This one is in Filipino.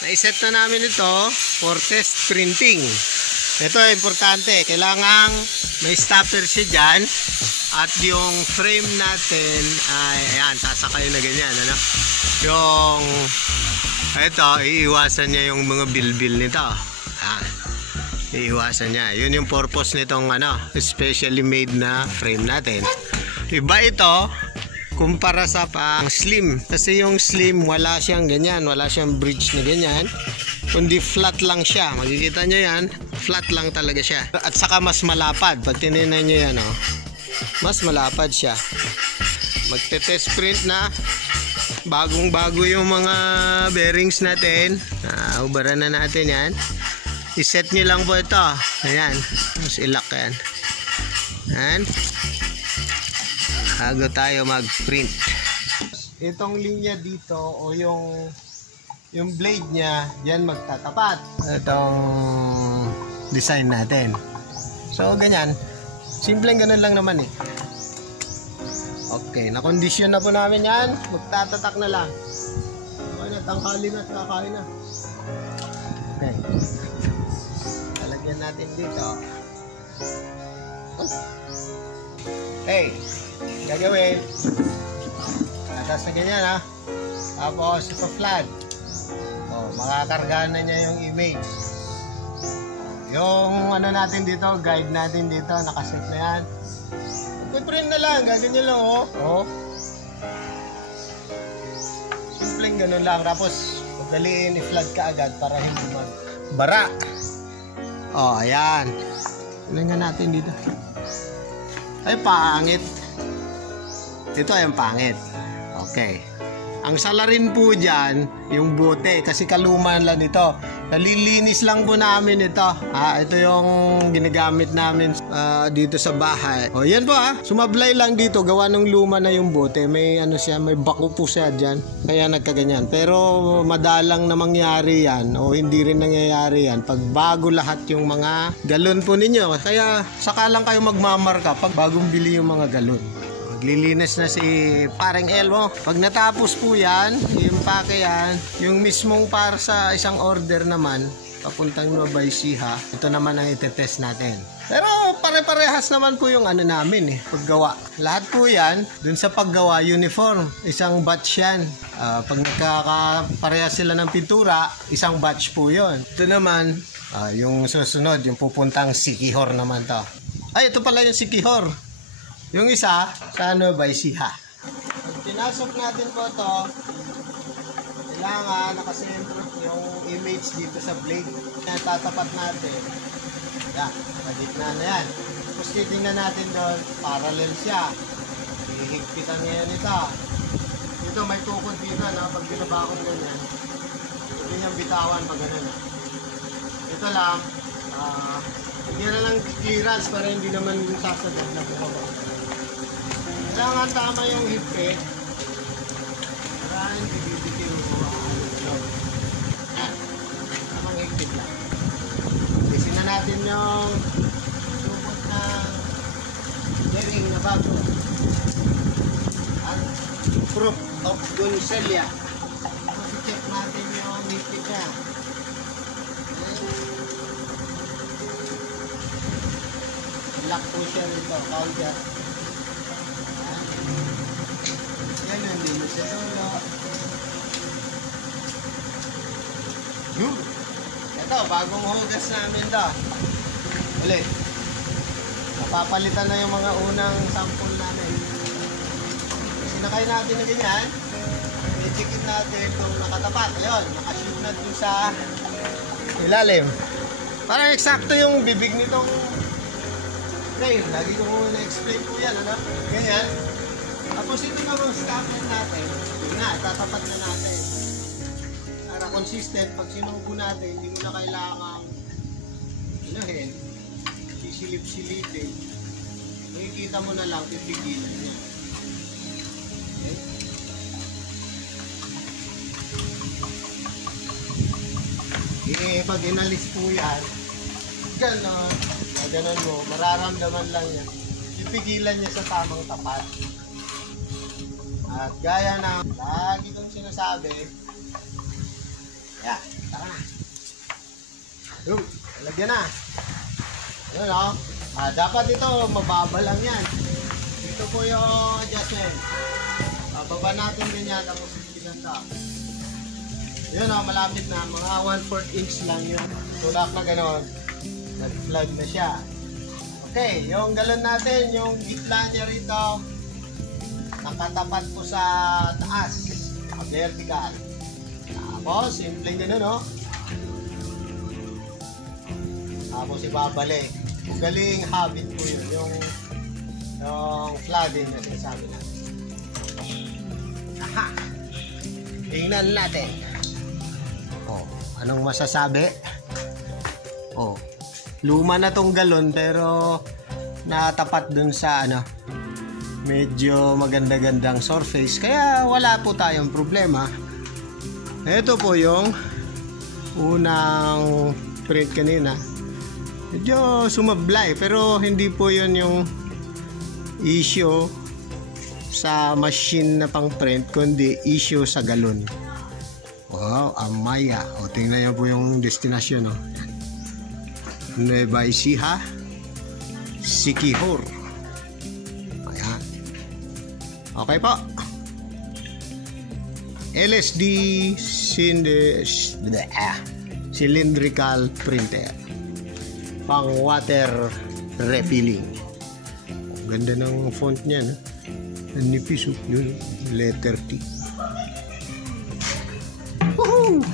Naiset na namin ito for test printing. Ito importante, kailangan may stopper siya dyan at yung frame natin ay ayan, sasakay na ganyan, ano? Yung ito, iiwasan niya yung mga bilbil nito. Iiwasan niya. Yun yung purpose nitong ano, specially made na frame natin. Iba ito kumpara sa pang slim. Kasi yung slim wala siyang ganyan, wala siyang bridge na ganyan. Kundi flat lang siya. Makikita nyo yan, flat lang talaga siya. At saka mas malapad. Pag tininan nyo yan, oh, mas malapad siya. Magte-test print na. Bagong-bago yung mga bearings natin. Ubaran na natin yan. I-set nyo lang po ito. Ayan. Mas ilak yan. Ayan. Bago tayo mag-print. Itong linya dito o yung blade nya, diyan magtatapat. Itong design natin. So, ganyan. Simpleng ganun lang naman eh. Okay, na-condition na po namin yan. Magtatatak na lang. Okay na, tanghali na at kakain na. Okay. Lalagyan natin dito. Hey, gagawin. Atas na ganyan ha. Tapos ipa-flag. Makakargahan na niya yung image. Yung ano natin dito, guide natin dito, nakaset na yan. I-print na lang, gaganyan lang oh. Simpleng ganun lang. Tapos magdaliin, i-flag ka agad para hindi magbara. Ayan. Tingnan natin dito. Ay, pangit. Ito ay ang pangit. Okay. Ang salarin po dyan, yung bote, kasi kaluman lang ito. Nalilinis lang po namin ito. Ito yung ginagamit namin dito sa bahay. Yan po sumablay lang dito, gawa ng luma na yung bote. May ano siya, may bako po siya dyan. Kaya nagkaganyan. Pero madalang na mangyari yan, o hindi rin nangyayari yan, pag bago lahat yung mga galon po ninyo. Kaya saka lang kayo magmamarka pag bagong bili yung mga galon. Lilinis na si Paring Elmo. Pag natapos po yan, i-impake yan. Yung mismong para sa isang order naman, papuntang Nueva Ecija, ito naman ang itetest natin. Pero pare-parehas naman po yung ano namin paggawa. Lahat po yan, dun sa paggawa, uniform. Isang batch yan. Pag nagkakaparehas sila ng pintura, isang batch po yun. Ito naman, yung susunod, yung pupuntang Siquijor naman to. Ay, ito pala yung Siquijor. Yung isa, sa Nueva Ecija. Pag pinasok natin po ito, kailangan nakasentro yung image dito sa blade. Tatapat natin. Yan, nagitna na yan. Tapos titingnan natin doon, parallel siya. Hihigpitan ngayon ito. Dito may tukod dito, pag binaba ko ganyan. Ito yung bitawan pag gano'n. Ito lang, hindi na lang clearance para hindi naman sasagad na bumaba. Kailangan tama yung higpit para hindi bibitiw ko tamang higpit lang. Alisin na natin yung sumot ng bearing na bago ang proof of Goncelia. Tapos i-check natin yung higpit niya. Lock po siya dito, counter. Yan yung dito sa dulo. Ito, bagong hugas namin ito. Ulit. Napapalitan na yung mga unang sample namin. Sinakay natin na ganyan. I-checkin natin kung nakatapat. Ayun, nakashoot na dun sa ilalim. Parang eksakto yung bibig nitong frame. Lagi ko muna na-explain po yan, ano? Ganyan. Tapos ito naman stopper natin. Yun na, tatapat na natin. Para consistent, pag sinubo natin, hindi mo na kailangan inahin. Sisilip-silipin. Makikita mo na lang, pipigilan niya. Okay? Pag inalis po yan, ganon. Ganon mo, mararamdaman lang yan. Pipigilan niya sa tamang tapat. At gaya ng lagi kong sinasabi, Yan, tara na. Yung, lagyan na. Yun o. Dapat ito, mababa lang yan. Ito po yung adjustment. Bababa natin ganyan, tapos pinasa. Yun o, malapit na. Mga 1/4 inch lang yun. Tulak na gano'n. Nag-flood na siya. Okay, yung galon natin, yung gitna niya rito, nakatapat po sa taas. Vertical. Tapos, simple gano'n o. Tapos ibabalik. Galing habit po yun. Yung flooding na sinasabi natin. Aha! Tingnan natin. Oh, anong masasabi? Oh, luma na tong galon pero natapat dun sa medyo maganda-gandang surface. Kaya wala po tayong problema. Ito po yung unang print kanina. Medyo sumablay pero hindi po yun yung issue sa machine na pang print kundi issue sa galon. Wow, Amaya. O tingnan niyo po yung destinasyon. Nueva Ecija, Siquijor. Ayan. Okay po. LSD cylindrical printer. Pang water refilling. Ganda ng font niya, no? Ang nipis, yun, letter T. Woohoo!